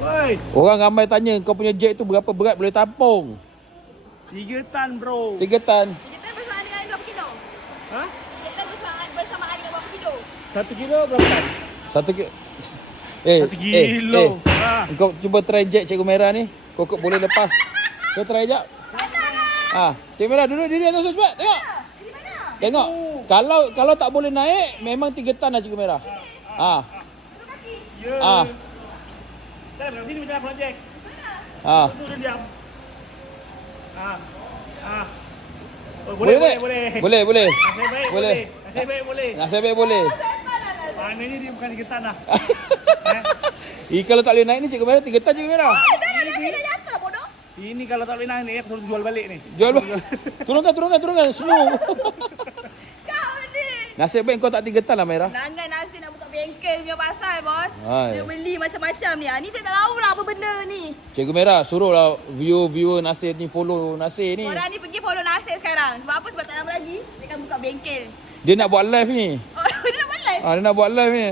Oi, Orang ramai tanya kau punya jet tu berapa berat boleh tampung? 3 tan bro. 3 tan. Kita bersamaan dengan berapa kilo? Ha? Kita bersamaan dengan berapa kilo? 1 kilo berapa tan? 1 kilo. 1 kilo. Ha. Kau cuba try jet Cikgu Merah ni. Kau boleh lepas. Kau try jap. Cikgu Merah duduk diri atas cepat. Tengok. Di mana? Tengok. Kalau tak boleh naik memang 3 tan lah Cikgu Merah. Ya. Dah berapa sini macam projek. Tu diam. Oh, boleh. Boleh. Nasib baik boleh. Nasib baik boleh. Nasib baik boleh. Maknanya dia bukan 3 tan lah. Kalau tak boleh naik ni Cikgu Merah 3 tan Cikgu Merah. Dah jatuh bodoh. Ini kalau tak boleh naik ni aku jual balik ni. Jual turunkan semua. Kau ni. Nasib baik kau tak 3 tan lah Merah. Nangan nasi nak buka bengkel punya pasal bos. Hai. Dia beli macam-macam ni. Ni saya tak tahu lah apa benda ni. Cikgu Merah suruhlah viewer Nasir ni follow Nasir ni. Korang ni pergi follow Nasir sekarang. Sebab apa? Sebab tak lama lagi dia akan buka bengkel. Dia nak buat live ni. Oh, dia nak buat live? Dia nak buat live ni.